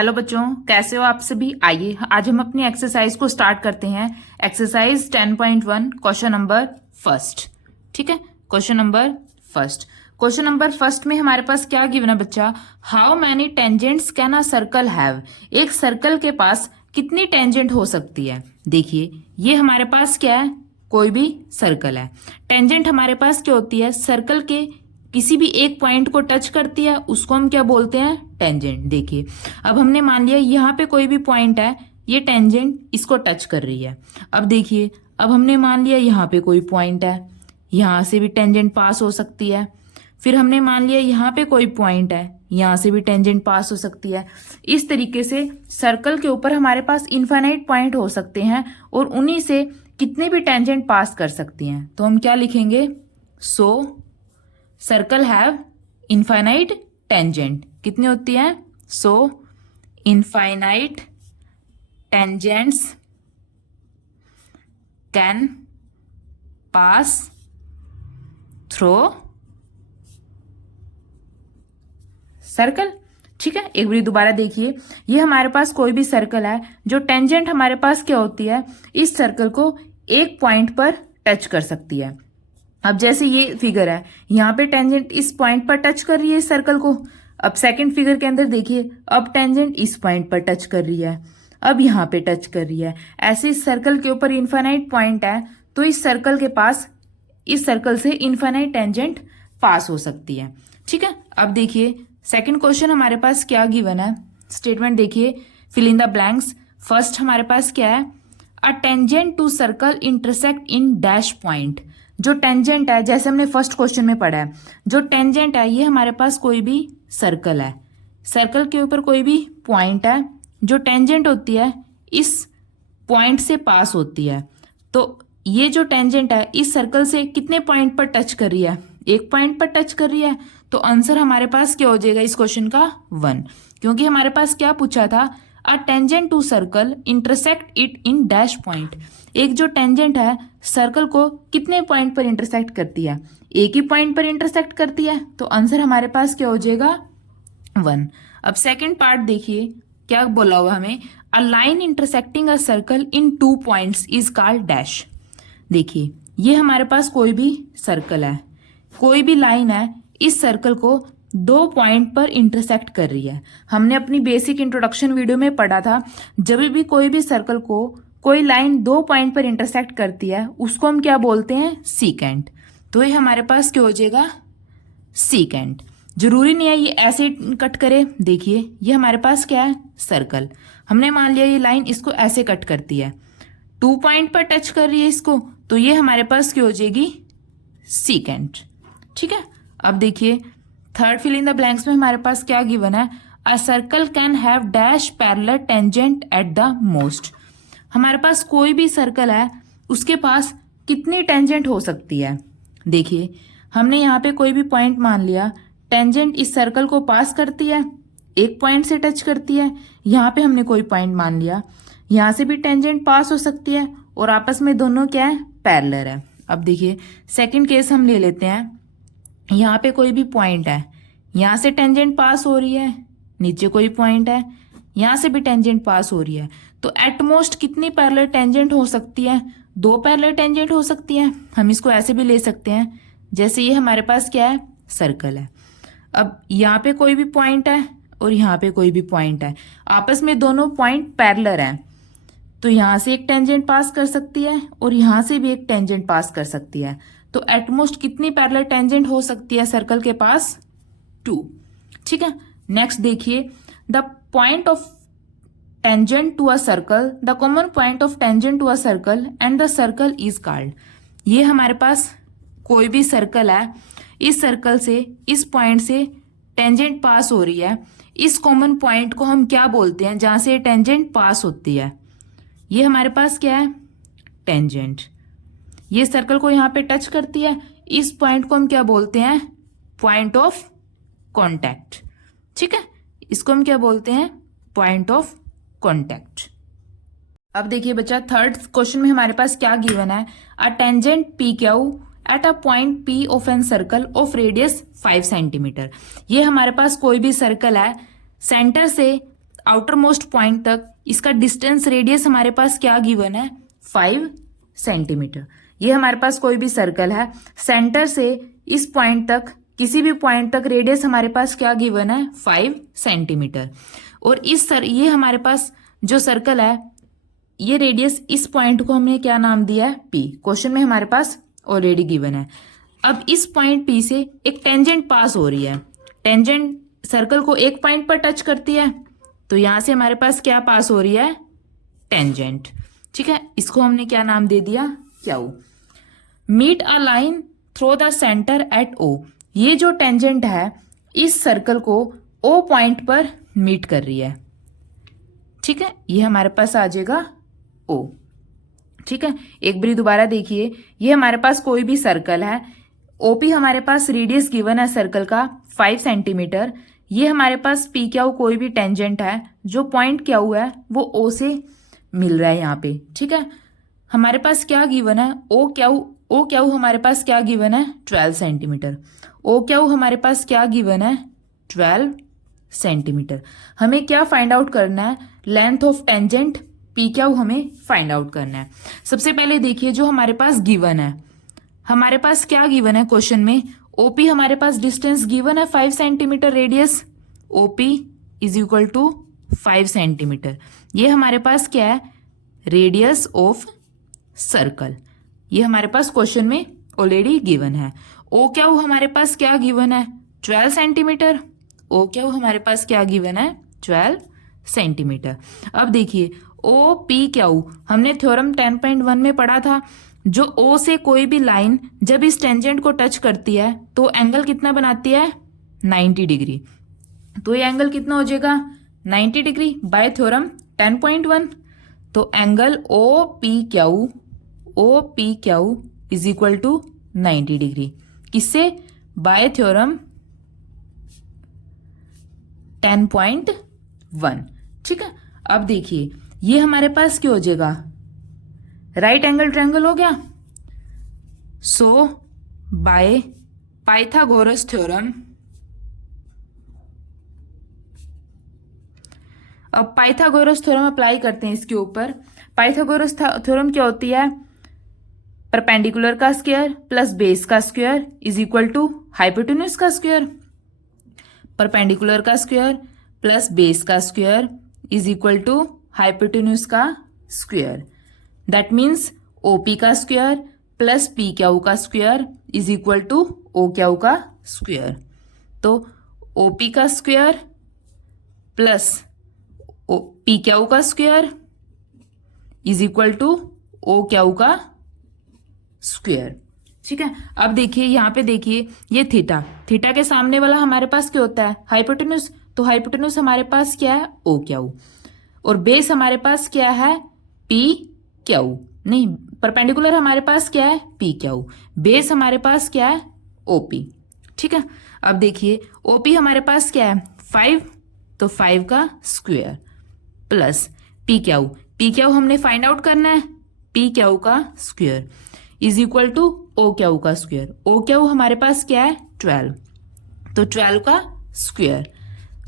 Hello बच्चों, कैसे हो आप सभी। आइए आज हम अपनी एक्सरसाइज को स्टार्ट करते हैं। Exercise 10.1 question number first. ठीक है, question number first. Question number first में हमारे पास क्या गिवन है बच्चा, how many tangents can a circle have. एक सर्कल के पास कितनी टेंजेंट हो सकती है। देखिए ये हमारे पास क्या है, कोई भी सर्कल है। टेंजेंट हमारे पास क्या होती है, सर्कल के किसी भी एक पॉइंट को टच करती है, उसको हम क्या बोलते हैं, टेंजेंट। देखिए अब हमने मान लिया यहाँ पे कोई भी पॉइंट है, ये टेंजेंट इसको टच कर रही है। अब देखिए अब हमने मान लिया यहाँ पे कोई पॉइंट है, यहाँ से भी टेंजेंट पास हो सकती है। फिर हमने मान लिया यहाँ पे कोई पॉइंट है, यहाँ से भी टेंजेंट पास हो सकती है। इस तरीके से सर्कल के ऊपर हमारे पास इनफाइनाइट पॉइंट हो सकते हैं और उन्हीं से कितने भी टेंजेंट पास कर सकती हैं। तो हम क्या लिखेंगे, so circle have infinite tangent. कितनी होती है, so infinite tangents can pass through circle. ठीक है, एक बार दोबारा देखिए, ये हमारे पास कोई भी सर्कल है, जो टेंजेंट हमारे पास क्या होती है, इस सर्कल को एक पॉइंट पर टच कर सकती है। अब जैसे ये फिगर है, यहाँ पे टेंजेंट इस पॉइंट पर टच कर रही है इस सर्कल को। अब सेकंड फिगर के अंदर देखिए, अब टेंजेंट इस पॉइंट पर टच कर रही है, अब यहाँ पे टच कर रही है। ऐसे इस सर्कल के ऊपर इनफाइनाइट पॉइंट है, तो इस सर्कल के पास, इस सर्कल से इनफाइनाइट टेंजेंट पास हो सकती है। ठीक है, अब देखिए सेकंड क्वेश्चन हमारे पास क्या गिवन है, स्टेटमेंट देखिए, fill in the blanks. First हमारे पास क्या है, a tangent to circle intersect in dash point. जो टेंजेंट है, जैसे हमने फर्स्ट क्वेश्चन में पढ़ा है, जो टेंजेंट है ये हमारे पास कोई भी सर्कल है, सर्कल के ऊपर कोई भी पॉइंट है, जो टेंजेंट होती है इस पॉइंट से पास होती है। तो ये जो टेंजेंट है इस सर्कल से कितने पॉइंट पर टच कर रही है, एक पॉइंट पर टच कर रही है। तो आंसर हमारे पास क्या हो जाएगा इस क्वेश्चन का, 1, क्योंकि हमारे पास क्या पूछा था, a tangent to circle intersect it in dash point. एक जो टेंजेंट है सर्कल को कितने पॉइंट पर इंटरसेक्ट करती है, एक ही पॉइंट पर इंटरसेक्ट करती है। तो आंसर हमारे पास क्या हो जाएगा, 1। अब सेकंड पार्ट देखिए क्या बोला हुआ हमें, a line intersecting a circle in 2 points is called dash. देखिए ये हमारे पास कोई भी सर्कल है, कोई भी लाइन है, इस सर्कल को 2 पॉइंट पर इंटरसेक्ट कर रही है। हमने अपनी बेसिक इंट्रोडक्शन वीडियो में पढ़ा था, जब भी कोई भी सर्कल को कोई लाइन 2 पॉइंट पर इंटरसेक्ट करती है, उसको हम क्या बोलते हैं, सीकेंट। तो ये हमारे पास क्या हो जाएगा, सीकेंट। जरूरी नहीं है ये ऐसे कट करे। देखिए ये हमारे पास क्या है, सर्कल, हमने मान लिया ये लाइन इसको ऐसे कट करती है, 2 पॉइंट पर टच कर रही है इसको, तो ये हमारे पास क्या हो जाएगी, सीकेंट। ठीक है, अब देखिए third fill in the blanks में हमारे पास क्या गिवन है, a circle can have dash parallel tangent at the most. हमारे पास कोई भी सर्कल है, उसके पास कितनी टेंजेंट हो सकती है। देखिए हमने यहाँ पे कोई भी पॉइंट मान लिया, टेंजेंट इस सर्कल को पास करती है, एक पॉइंट से टच करती है। यहाँ पे हमने कोई पॉइंट मान लिया, यहाँ से भी टेंजेंट पास हो सकती है, और आपस में दोनों क्या है, पैरेलल है। अब देखिए सेकंड केस हम ले लेते हैं, यहाँ पे कोई भी पॉइंट है, यहाँ से टेंजेंट पास हो रही है, नीचे कोई पॉइंट है, यहाँ से भी टेंजेंट पास हो रही है। तो एटमोस्ट कितनी पैरेलल टेंजेंट हो सकती है, 2 पैरेलल टेंजेंट हो सकती है। हम इसको ऐसे भी ले सकते हैं, जैसे ये हमारे पास क्या है, सर्कल है। अब यहाँ पे कोई भी पॉइंट है और यहाँ पे कोई भी पॉइंट है, आपस में दोनों पॉइंट पैरेलल हैं, तो यहाँ से एक टेंजेंट पास कर सकती है और यहाँ से भी एक टेंजेंट पास कर सकती है। तो एटमोस्ट कितनी पैरेलल टेंजेंट हो सकती है सर्कल के पास, 2। ठीक है, नेक्स्ट देखिए, the point of tangent to a circle, the common point of tangent to a circle and the circle is called. ये हमारे पास कोई भी सर्कल है, इस सर्कल से इस पॉइंट से टेंजेंट पास हो रही है, इस कॉमन पॉइंट को हम क्या बोलते हैं, जहां से टेंजेंट पास होती है। ये हमारे पास क्या है, टेंजेंट। ये सर्कल को यहाँ पे टच करती है, इस पॉइंट को हम क्या बोलते हैं, पॉइंट ऑफ कॉन्टैक्ट। ठीक है, इसको हम क्या बोलते हैं, पॉइंट ऑफ कॉन्टैक्ट। अब देखिए बच्चा थर्ड क्वेश्चन में हमारे पास क्या गिवन है, a tangent P Q at a point P of an circle of radius 5 centimetre. ये हमारे पास कोई भी सर्कल है, सेंटर से आउटर मोस्ट पॉइंट तक इसका डिस्टेंस रेडियस हमारे पास क्या गिवन है, 5 सेंटीमीटर। ये हमारे पास कोई भी सर्कल है, सेंटर से इस पॉइंट तक, किसी भी पॉइंट तक रेडियस हमारे पास क्या गिवन है, 5 सेंटीमीटर। और ये हमारे पास जो सर्कल है, ये रेडियस, इस पॉइंट को हमने क्या नाम दिया है, पी। क्वेश्चन में हमारे पास ऑलरेडी गिवन है। अब इस पॉइंट पी से एक टेंजेंट पास हो रही है, टेंजेंट सर्कल को एक पॉइंट पर टच करती है, तो यहां से हमारे पास क्या पास हो रही है, टेंजेंट। ठीक है, इसको हमने क्या नाम दे दिया, Q. Meet a line through the centre at O. ये जो टेंजेंट है इस सर्कल को ओ पॉइंट पर मीट कर रही है। ठीक है, ये हमारे पास आ जाएगा ओ। ठीक है, एक बार दोबारा देखिए, ये हमारे पास कोई भी सर्कल है, ओपी हमारे पास रेडियस गिवन है सर्कल का 5 सेंटीमीटर। ये हमारे पास पी क्यू कोई भी टेंजेंट है, जो पॉइंट क्यू है वो ओ से मिल रहा है यहाँ पे। ठीक है, हमारे पास क्या गिवन है, ओ क्यू हमारे पास क्या गिवन है, 12 सेंटीमीटर। ओ क्यू हमारे पास क्या गिवन है, 12 सेंटीमीटर। हमें क्या फाइंड आउट करना है, length of tangent P Q हमें फाइंड आउट करना है। सबसे पहले देखिए जो हमारे पास गिवन है, हमारे पास क्या गिवन है क्वेश्चन में, ओपी हमारे पास डिस्टेंस गिवन है 5 centimetre radius, OP is equal to 5 centimetre. ये हमारे पास क्या है, रेडियस ऑफ सर्कल। ये हमारे पास क्वेश्चन में ऑलरेडी गिवन है। ओ क्यू हमारे पास क्या गिवन है, 12 सेंटीमीटर। ओ क्यू हमारे पास क्या गिवन है, 12 सेंटीमीटर। अब देखिए ओ पी क्यू हमने थ्योरम 10.1 में पढ़ा था, जो ओ से कोई भी लाइन जब इस टेंजेंट को टच करती है तो एंगल कितना बनाती है, 90 डिग्री। तो ये एंगल कितना हो जाएगा, 90 डिग्री बाय थ्योरम 10.1। तो angle O P Q is equal to 90 degree, किससे, बाय थ्योरम 10.1। ठीक है, अब देखिए ये हमारे पास क्या हो जाएगा, राइट एंगल ट्रायंगल हो गया। सो बाय पाइथागोरस थ्योरम, अब पाइथागोरस थ्योरम अप्लाई करते हैं इसके ऊपर। पाइथागोरस थ्योरम क्या होती है, परपेंडिकुलर का स्क्वायर प्लस बेस का square is equal to hypotenuse का स्क्वायर। परपेंडिकुलर का स्क्वायर प्लस बेस का square is equal to hypotenuse का स्क्वायर। दैट मीन्स ओपी का स्क्वायर प्लस पी क्यू का square is equal to O Q का square. तो OP का square plus P Q का square is equal to O Q का square. ठीक है, अब देखिए यहाँ पे देखिए ये थीटा, थीटा के सामने वाला हमारे पास क्या होता है, हाइपोटेन्यूज। तो हाइपोटेन्यूज हमारे पास क्या है, ओ क्यू। और बेस हमारे पास क्या है, पी क्यू। नहीं, परपेंडिकुलर हमारे पास क्या है, पी क्यू। बेस हमारे पास क्या है, ओपी। ठीक है, अब देखिए ओपी हमारे पास क्या है, 5, तो 5 का स्क्वायर प्लस पी क्यू हमने फाइंड आउट करना है, पी क्यू का square is equal to O Q का स्क्वायर। ओ क्यू हमारे पास क्या है, 12, तो 12 का स्क्वायर,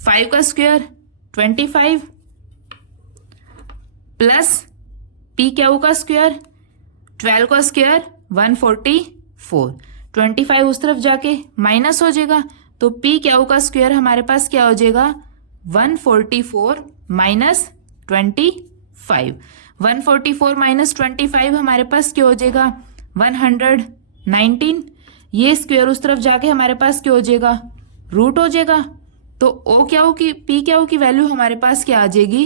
5 का स्क्वायर 25 प्लस पी क्यू का स्क्वायर, 12 का स्क्वायर 144, 25 उस तरफ जाके माइनस हो जाएगा, तो पी क्यू का स्क्वायर हमारे पास क्या हो जाएगा, 144 माइनस 25। 144 माइनस 25 हमारे पास क्या हो जाएगा, 119। ये स्क्वायर उस तरफ जाके हमारे पास क्या हो जाएगा, रूट हो जाएगा। तो ओ क्यू की, पी क्यू की वैल्यू हमारे पास क्या आ जाएगी,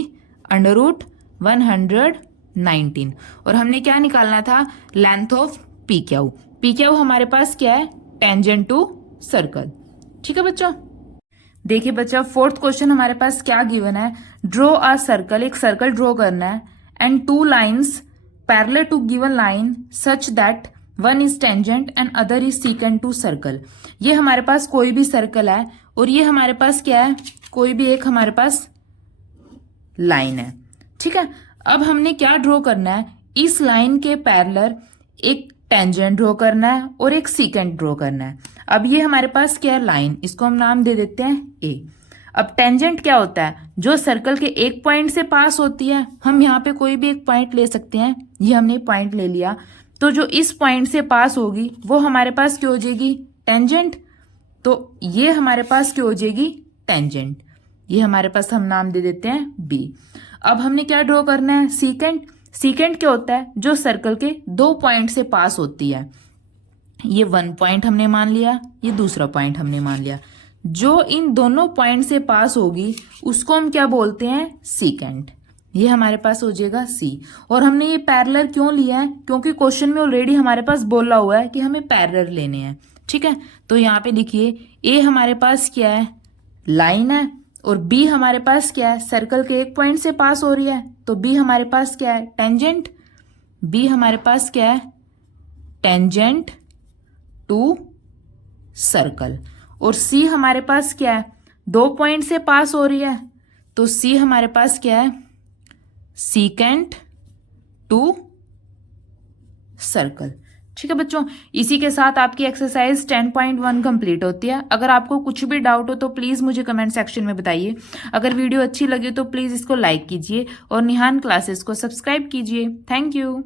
अंडर रूट 119। और हमने क्या निकालना था, length of P Q. P Q हमारे पास क्या है, टेंजेंट टू सर्कल। ठीक है बच्चों, देखिए बच्चा फोर्थ क्वेश्चन हमारे पास क्या गिवन है, ड्रॉ अ सर्कल, एक सर्कल ड्रॉ करना है, and 2 lines parallel to given line such that one is tangent and other is secant to circle. ये हमारे पास कोई भी सर्कल है और ये हमारे पास क्या है, कोई भी एक हमारे पास लाइन है। ठीक है, अब हमने क्या ड्रॉ करना है, इस लाइन के पैरेलल एक टेंजेंट ड्रॉ करना है और एक सीकेंट ड्रॉ करना है। अब ये हमारे पास क्या है, लाइन, इसको हम नाम दे देते हैं ए। अब टेंजेंट क्या होता है, जो सर्कल के एक पॉइंट से पास होती है। हम यहाँ पे कोई भी एक पॉइंट ले सकते हैं, ये हमने पॉइंट ले लिया, तो जो इस पॉइंट से पास होगी वो हमारे पास क्या हो जाएगी, टेंजेंट। तो ये हमारे पास क्या हो जाएगी, टेंजेंट। ये हमारे पास हम नाम दे देते हैं बी। अब हमने क्या ड्रॉ करना है, सीकेंट। सीकेंट क्या होता है, जो सर्कल के 2 पॉइंट से पास होती है। ये 1 पॉइंट हमने मान लिया, ये दूसरा पॉइंट हमने मान लिया। जो इन दोनों पॉइंट से पास होगी उसको हम क्या बोलते हैं, सीकेंट। ये हमारे पास हो जाएगा सी। और हमने ये पैरेलल क्यों लिया है, क्योंकि क्वेश्चन में ऑलरेडी हमारे पास बोला हुआ है कि हमें पैरेलल लेने हैं। ठीक है, तो यहाँ पे लिखिए ए हमारे पास क्या है, लाइन है, और बी हमारे पास क्या है, सर्कल के एक पॉइंट से पास हो रही है, तो बी हमारे पास क्या है, टेंजेंट। बी हमारे पास क्या है, टेंजेंट टू सर्कल। और सी हमारे पास क्या है, 2 पॉइंट से पास हो रही है, तो सी हमारे पास क्या है, सीकेंट टू सर्कल। ठीक है बच्चों, इसी के साथ आपकी एक्सरसाइज 10.1 कंप्लीट होती है। अगर आपको कुछ भी डाउट हो तो प्लीज़ मुझे कमेंट सेक्शन में बताइए। अगर वीडियो अच्छी लगे तो प्लीज़ इसको लाइक कीजिए और निहान क्लासेस को सब्सक्राइब कीजिए। Thank you.